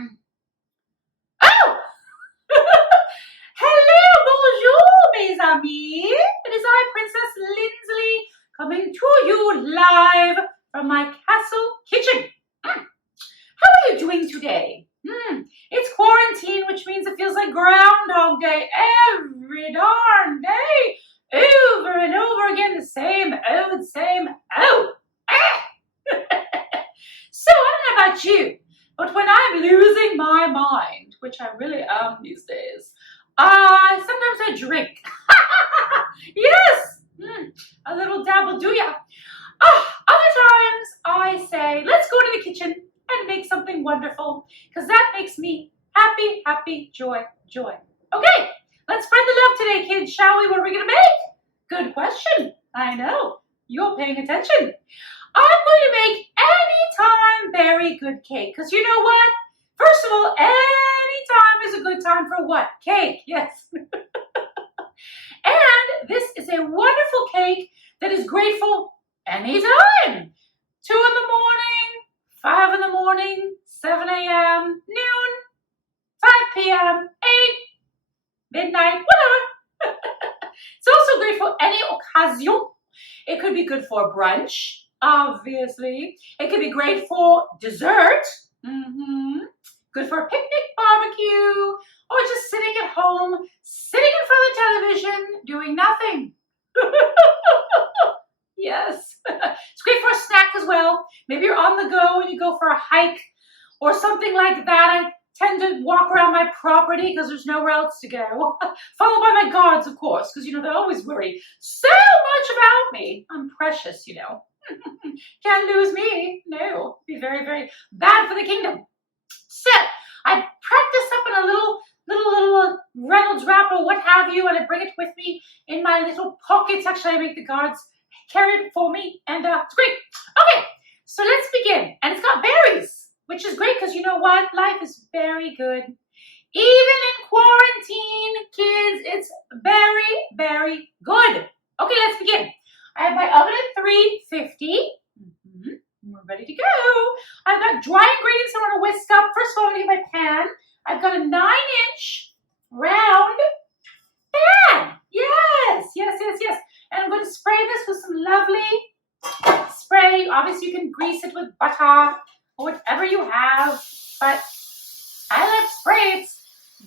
Oh! Hello, bonjour, mes amis. It is I, Princess Lindsley, coming to you live from my castle kitchen. How are you doing today? It's quarantine, which means it feels like Groundhog Day every darn day, over and over again, the same old, same old. So I don't know about you, but when I'm losing my mind, which I really am these days, sometimes I drink. Yes, a little dabble, do ya? Other times I say, let's go to the kitchen and make something wonderful, because that makes me happy, happy, joy, joy. Okay, let's spread the love today, kids, shall we? What are we going to make? Good question. I know. You're paying attention. I'm going to make anytime very good cake, because you know what? First of all, any time is a good time for what? Cake, yes. And this is a wonderful cake that is great for any time. 2 in the morning, 5 in the morning, 7 a.m., noon, 5 p.m., 8, midnight, whatever. It's also great for any occasion. It could be good for brunch, obviously. It could be great for dessert. Good for a picnic, barbecue, or just sitting at home, sitting in front of the television, doing nothing. Yes. It's great for a snack as well. Maybe you're on the go and you go for a hike or something like that. I tend to walk around my property because there's nowhere else to go. Followed by my guards, of course, because, they're always worried so much about me. I'm precious, Can't lose me. No. Be very, very bad for the kingdom. So, I practice up in a little Reynolds wrap or what have you, and I bring it with me in my little pockets. Actually, I make the guards carry it for me, and it's great. Okay, so let's begin. And it's got berries, which is great because you know what? Life is very good. Even in quarantine, kids, it's very, very good. Okay, let's begin. I have my oven at 350. We're ready to go. I've got dry ingredients I want to whisk up. First of all, I'm going to get my pan. I've got a 9-inch round pan. Yes. And I'm going to spray this with some lovely spray. Obviously, you can grease it with butter or whatever you have. But I love spray. It's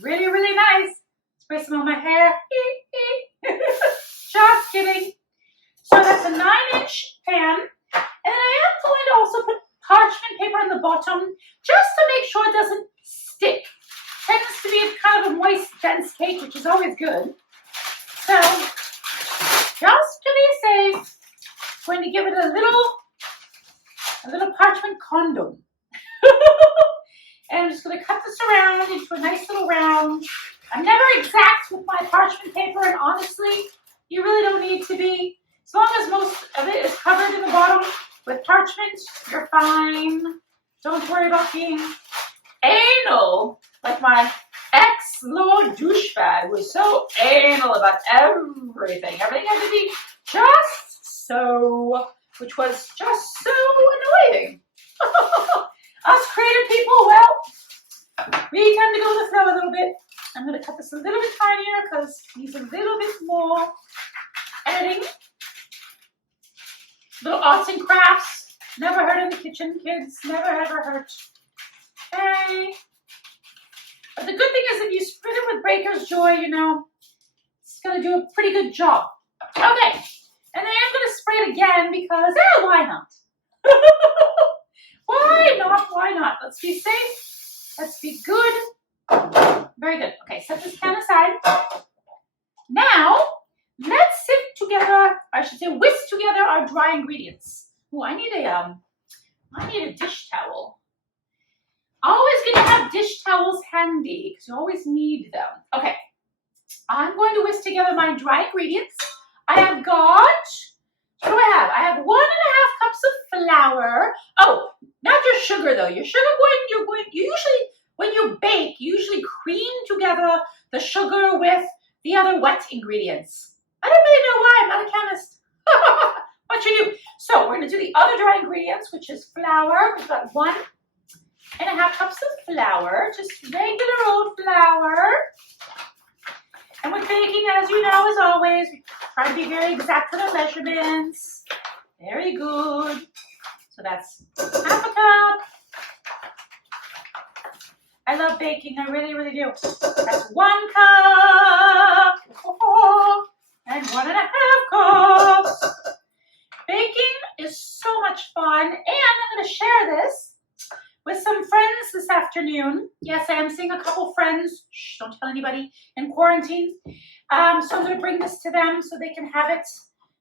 really, really nice. Spray some on my hair. Just kidding. So that's a 9-inch pan. And then I am going to also put parchment paper on the bottom just to make sure it doesn't stick. Tends to be kind of a moist, dense cake, which is always good. So, just to be safe, I'm going to give it a little parchment condom. And I'm just going to cut this around into a nice little round. I'm never exact with my parchment paper, and honestly, you really don't need to be. As long as most of it is covered in the bottom with parchment, you're fine. Don't worry about being anal like my ex-lord douchebag was so anal about everything. Everything had to be just so, which was just so annoying. Us creative people, well, we tend to go with the flow a little bit. I'm going to cut this a little bit tinier because it needs a little bit more editing. Little arts and crafts. Never hurt in the kitchen, kids. Never ever hurt. Okay. But the good thing is if you spread it with Breaker's Joy, it's going to do a pretty good job. Okay. And then I'm going to spray it again because, why not? Why not? Let's be safe. Let's be good. Very good. Okay, set this pan aside. Now, let's whisk together our dry ingredients. Oh, I need a dish towel. Always good to have dish towels handy because you always need them. Okay, I'm going to whisk together my dry ingredients. I have got, what do I have? I have 1.5 cups of flour. Oh, not your sugar though. Your sugar when you bake, you usually cream together the sugar with the other wet ingredients. I don't really know why. I'm not a chemist. What you do? So we're going to do the other dry ingredients, which is flour. We've got 1 and 1/2 cups of flour, just regular old flour. And with baking, as you know, as always, we try to be very exact with our measurements. Very good. So that's 1/2 cup. I love baking, I really, really do. That's 1 cup. And 1.5 cups. Baking is so much fun, and I'm going to share this with some friends this afternoon. Yes, I am seeing a couple friends. Shh, don't tell anybody, in quarantine. So I'm going to bring this to them so they can have it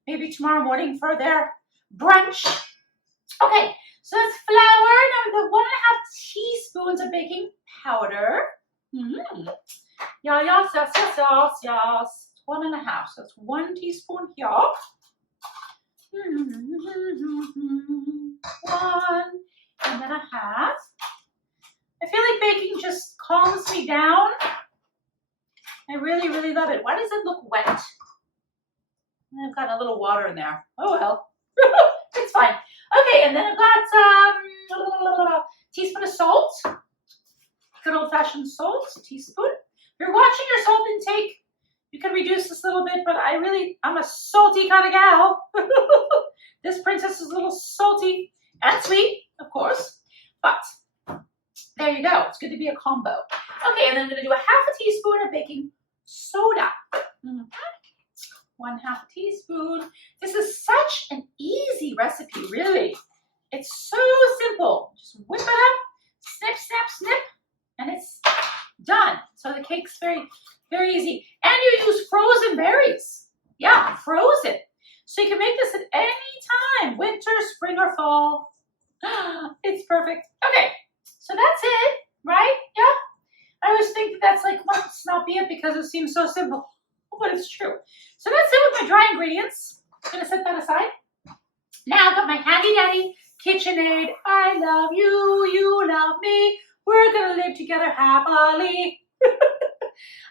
maybe tomorrow morning for their brunch. Okay, so that's flour. Now we've got 1.5 teaspoons of baking powder. Yes. 1.5. So that's 1 teaspoon here. 1.5. I feel like baking just calms me down. I really, really love it. Why does it look wet? I've got a little water in there. Oh well. It's fine. Okay, and then I've got a teaspoon of salt. Good old-fashioned salt, a teaspoon. If you're watching your salt intake, you can reduce this a little bit, but I'm a salty kind of gal. This princess is a little salty and sweet, of course, but there you go. It's good to be a combo. Okay, and then I'm going to do 1/2 teaspoon of baking soda. 1/2 teaspoon. This is such an easy recipe, really. It's so simple. Just whip it up, snip, snap, snip, and it's done. So the cake's very, very easy. And you use frozen berries. Yeah, frozen. So you can make this at any time, winter, spring, or fall. It's perfect. Okay, so that's it, right? Yeah. I always think that that's like, must not be it because it seems so simple, but it's true. So that's it with my dry ingredients. I'm gonna set that aside. Now I've got my handy dandy KitchenAid. I love you, you love me. We're gonna live together happily.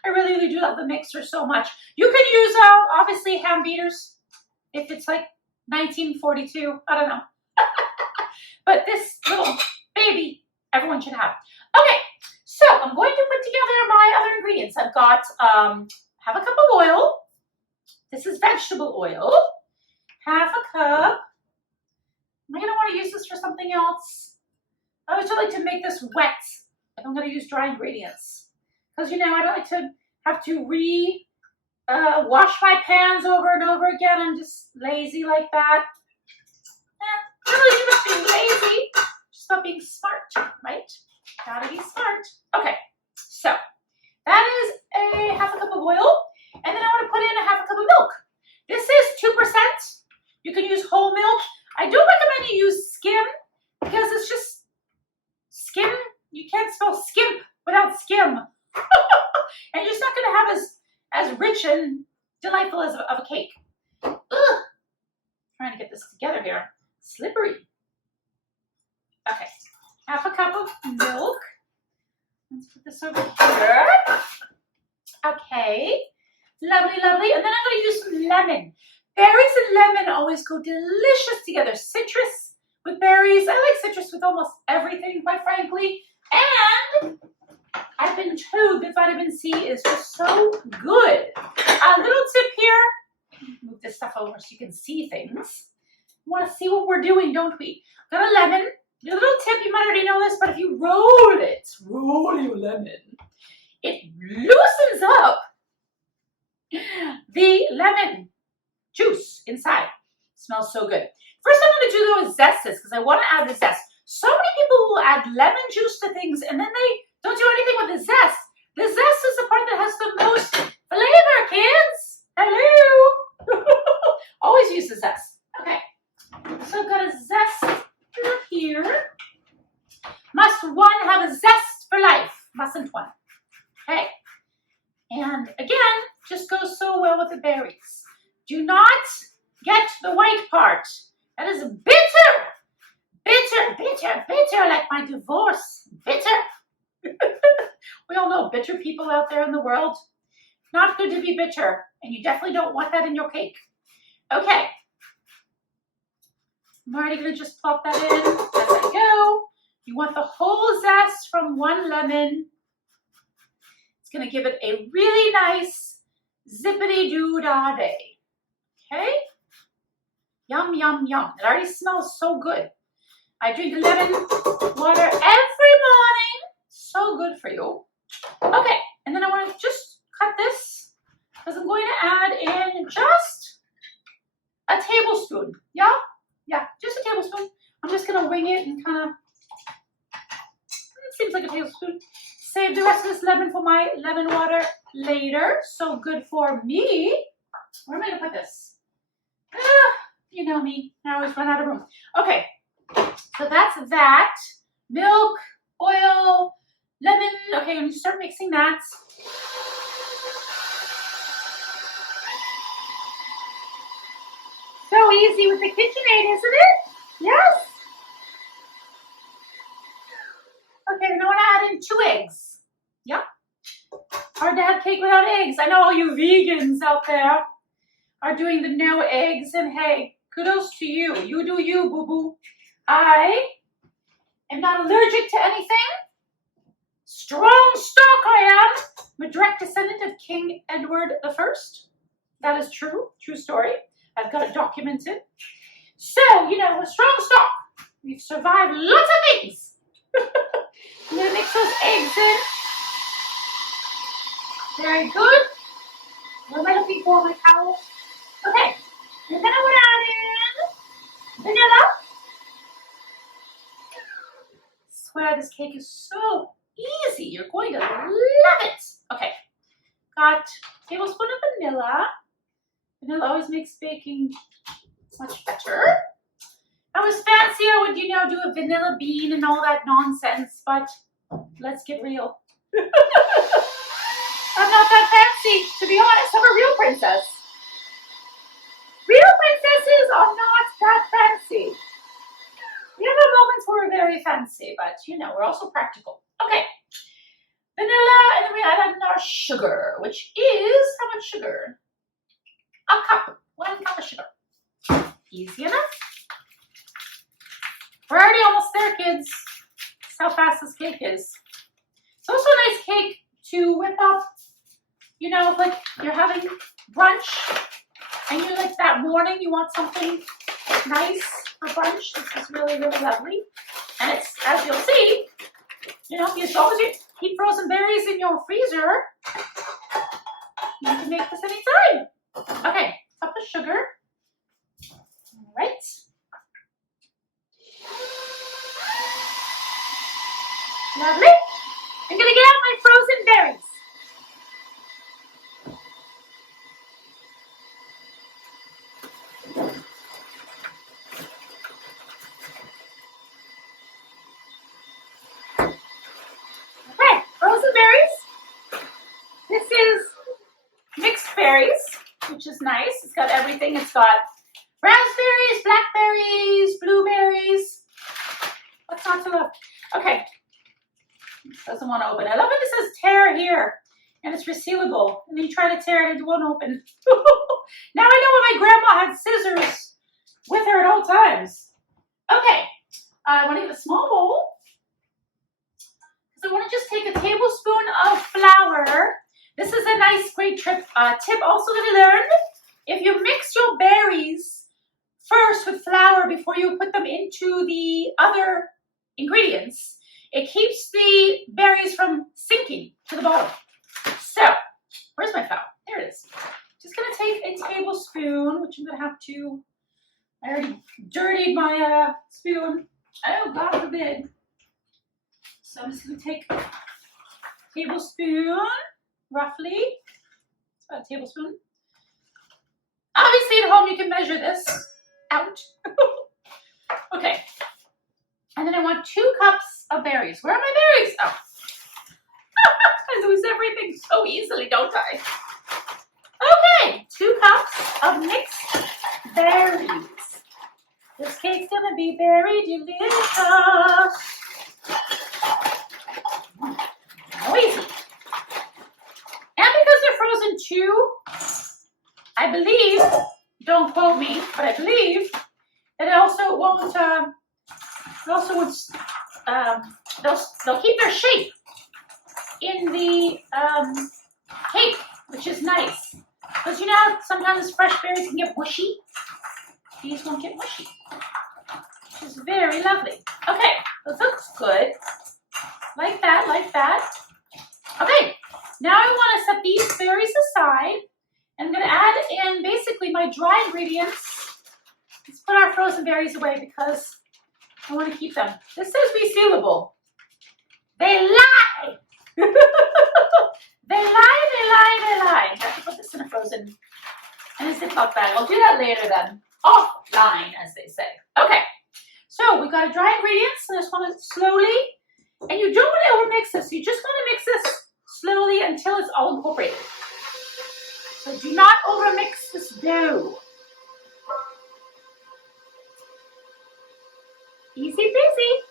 I really, really do love the mixer so much. You can use, obviously, hand beaters if it's like 1942. I don't know. But this little baby, everyone should have. Okay, so I'm going to put together my other ingredients. I've got 1/2 cup of oil. This is vegetable oil. 1/2 cup. Am I going to want to use this for something else? I always like to make this wet if I'm going to use dry ingredients. Because, you know, I don't like to have to wash my pans over and over again. I'm just lazy like that. Really, you must be lazy. Just not being smart, right? Gotta be smart. Okay, so that is a 1/2 cup of oil. And then I want to put in a 1/2 cup of milk. This is 2%. You can use whole milk. I do recommend you use skim because it's just skim. You can't spell skimp without skim. And you're just not going to have as rich and delightful of a cake. Ugh. Trying to get this together here. Slippery. Okay, 1/2 cup of milk. Let's put this over here. Okay, lovely, lovely. And then I'm going to use some lemon. Berries and lemon always go delicious together. Citrus with berries. I like citrus with almost everything, quite frankly. And I've been told that vitamin C is just so good. A little tip here. Move this stuff over so you can see things. We want to see what we're doing, don't we? Got a lemon. A little tip, you might already know this, but if you roll your lemon, it loosens up the lemon juice inside. Smells so good. First I'm going to do though is zest this because I want to add the zest. So many people will add lemon juice to things and then they don't do anything with the zest. The zest is the part that has the most flavor, kids. Hello. Always use the zest. Okay. So I've got a zest here. Must one have a zest for life? Mustn't one? Okay. And again, just goes so well with the berries. Do not get the white part. That is bitter. Bitter, bitter, bitter, like my divorce. Bitter. We all know bitter people out there in the world. Not good to be bitter. And you definitely don't want that in your cake. Okay. I'm already going to just plop that in. There we go. You want the whole zest from one lemon. It's going to give it a really nice zippity-doo-dah day. Okay? Yum, yum, yum. It already smells so good. I drink lemon water every morning. So good for you. Okay, and then I want to just cut this because I'm going to add in just a tablespoon. Yeah? Yeah, just a tablespoon. I'm just going to wing it and kind of, it seems like a tablespoon. Save the rest of this lemon for my lemon water later. So good for me. Where am I going to put this? You know me. I always run out of room. Okay. So that's that. Milk, oil, lemon. Okay, I'm going to start mixing that. So easy with the KitchenAid, isn't it? Yes. Okay, then I want to add in 2 eggs. Yep. Hard to have cake without eggs. I know all you vegans out there are doing the no eggs, and hey, kudos to you. You do you, boo-boo. I am not allergic to anything. Strong stock I am. I'm a direct descendant of King Edward I. That is true. True story. I've got it documented. So, you know, a strong stock. We've survived lots of things. I'm going to mix those eggs in. Very good. What am I looking for? My towel? Okay. And then I want to add in vanilla. I swear this cake is so easy. You're going to love it. Okay. Got a tablespoon of vanilla. Vanilla always makes baking much better. I was fancy, I would, you know, do a vanilla bean and all that nonsense, but let's get real. I'm not that fancy. To be honest, I'm a real princess. Real princesses are not that fancy. We have our moments where we're very fancy, but, you know, we're also practical. Okay. Vanilla, and then we add in our sugar, which is, how much sugar? A cup. 1 cup of sugar. Easy enough. We're already almost there, kids. That's how fast this cake is. It's also a nice cake to whip up, you know, like you're having brunch and you're like that morning, you want something nice for brunch. This is really, really lovely. And it's, as you'll see, you know, as long as you keep frozen berries in your freezer, you can make this anytime. Okay, cup of sugar. All right. Lovely. I'm going to get out my frozen berries. Okay, frozen berries. This is mixed berries, which is nice. It's got everything. It's got raspberries, blackberries, blueberries. What's not to love? Okay. Doesn't want to open. I love it. It says tear here, and it's resealable. And then you try to tear it, it won't open. Now I know why my grandma had scissors with her at all times. Okay, I want to get a small bowl. So I want to just take a tablespoon of flour. This is a nice, great tip also that I learned. If you mix your berries first with flour before you put them into the other ingredients, it keeps the berries from sinking to the bottom. So, where's my flour? There it is. Just going to take a tablespoon, which I'm going to have to, I already dirtied my spoon. Oh, God forbid. So I'm just going to take a tablespoon, roughly. It's about a tablespoon. Obviously at home you can measure this out. Okay. And then I want 2 cups of berries. Where are my berries? Oh. I lose everything so easily, don't I? Okay, 2 cups of mixed berries. This cake's gonna be very delicious. Noisy. And because they're frozen too, I believe, don't quote me, but I believe that it also won't they'll keep their shape in the cake, which is nice. Because you know, sometimes fresh berries can get mushy. These won't get mushy, which is very lovely. Okay, this looks good. Like that, like that. Okay, now I want to set these berries aside. I'm going to add in basically my dry ingredients. Let's put our frozen berries away because I want to keep them. This says be sealable. They lie! They lie, they lie, they lie. I have to put this in a frozen and a Ziploc bag. I'll do that later then. Offline, as they say. Okay, so we got a dry ingredients, and I just want to slowly, and you don't want to overmix this. You just want to mix this slowly until it's all incorporated. So do not overmix this dough. Easy peasy.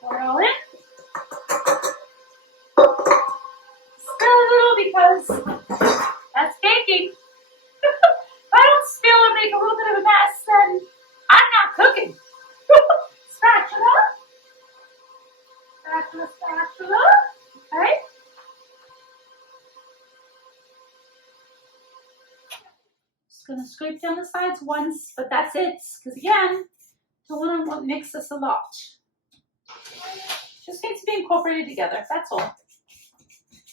Pour it all in. Spill a little because that's baking. If I don't spill or make a little bit of a mess, then I'm not cooking. Spatula. Spatula, spatula. Okay. Just gonna scrape down the sides once, but that's it. Because again, don't want to mix this a lot. Just needs to be incorporated together. That's all.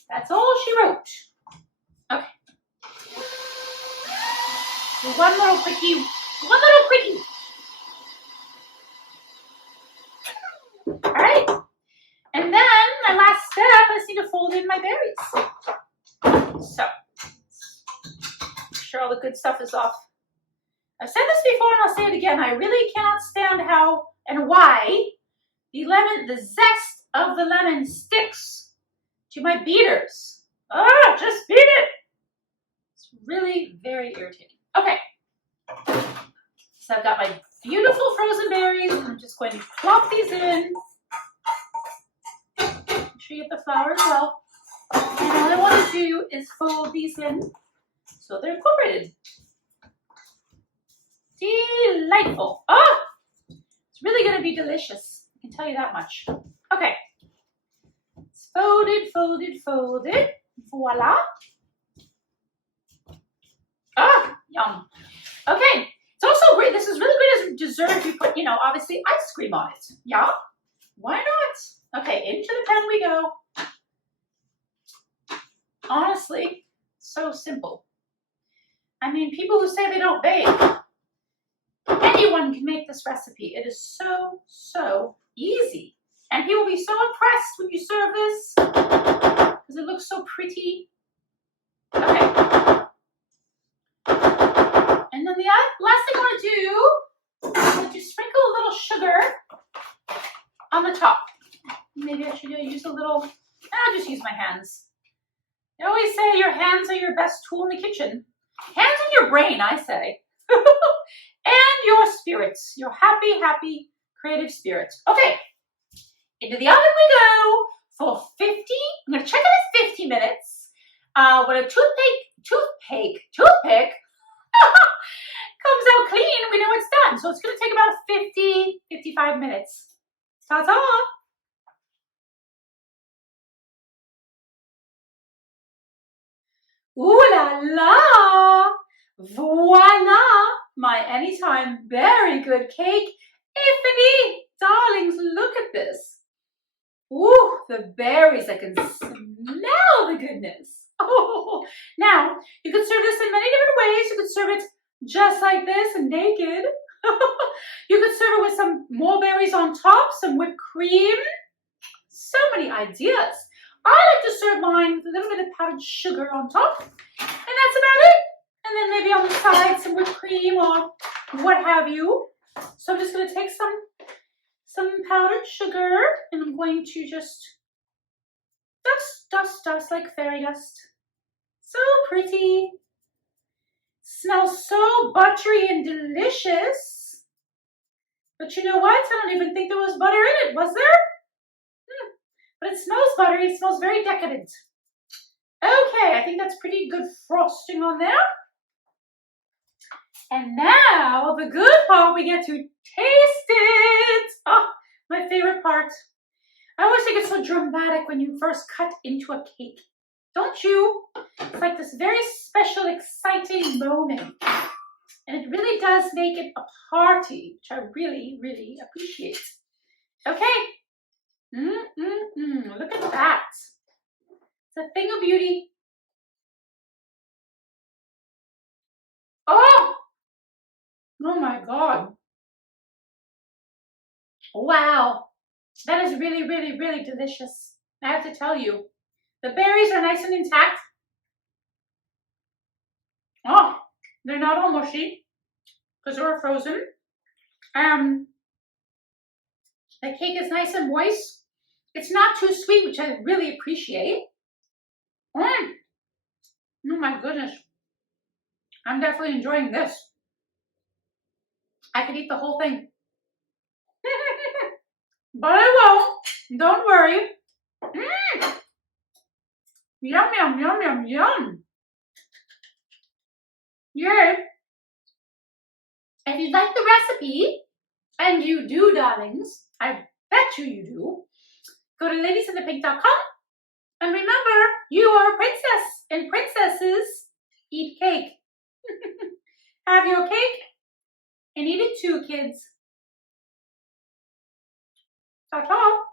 That's all she wrote. Okay. So one little quickie. One little quickie. All right. And then my last step, I just need to fold in my berries. So, make sure all the good stuff is off. I've said this before and I'll say it again. I really cannot stand how and why the zest of the lemon sticks to my beaters. Just beat it. It's really very irritating. Okay. So I've got my beautiful frozen berries. I'm just going to plop these in. Make sure you get the flour as well. And all I want to do is fold these in so they're incorporated. Delightful. Oh, it's really going to be delicious. I can tell you that much. Okay. It's folded, folded, folded. Voila. Ah, yum. Okay. It's also great. This is really great as dessert. You put, obviously ice cream on it. Yeah? Why not? Okay, into the pan we go. Honestly, so simple. I mean, people who say they don't bake, anyone can make this recipe. It is so, so easy. And people will be so impressed when you serve this because it looks so pretty. Okay. And then the last thing I want to do is to sprinkle a little sugar on the top. Maybe I should use a little, I'll just use my hands. They always say your hands are your best tool in the kitchen. Hands and your brain, I say. And your spirits, your happy, happy, creative spirits. Okay, into the oven we go for 50, I'm going to check it at 50 minutes. When a toothpick comes out clean, we know it's done. So it's going to take about 50, 55 minutes. Ta-ta! Ooh la la! Voila! My anytime very good cake. Ifany, darlings, look at this. Ooh, the berries, I can smell the goodness. Oh, now, you could serve this in many different ways. You could serve it just like this and naked. You could serve it with some mulberries on top, some whipped cream. So many ideas. I like to serve mine with a little bit of powdered sugar on top. And that's about it. And then maybe on the side, some whipped cream or what have you. So I'm just going to take some powdered sugar and I'm going to just dust like fairy dust. So pretty. Smells so buttery and delicious. But you know what? I don't even think there was butter in it, was there? But it smells buttery. It smells very decadent. Okay, I think that's pretty good frosting on there. And now, the good part, we get to taste it. Oh, my favorite part. I always think it's so dramatic when you first cut into a cake. Don't you? It's like this very special, exciting moment. And it really does make it a party, which I really, really appreciate. Okay. Look at that. It's a thing of beauty. Oh! Oh my God. Wow. That is really, really, really delicious. I have to tell you. The berries are nice and intact. Oh, they're not all mushy because they were frozen. The cake is nice and moist. It's not too sweet, which I really appreciate. Oh my goodness. I'm definitely enjoying this. I could eat the whole thing. But I won't. Don't worry. Yum, yum, yum, yum, yum. Yay. If you like the recipe, and you do, darlings, I bet you do, go to ladiesinthepink.com. And remember, you are a princess, and princesses eat cake. Have your cake and eat it too, kids. Ta-ta.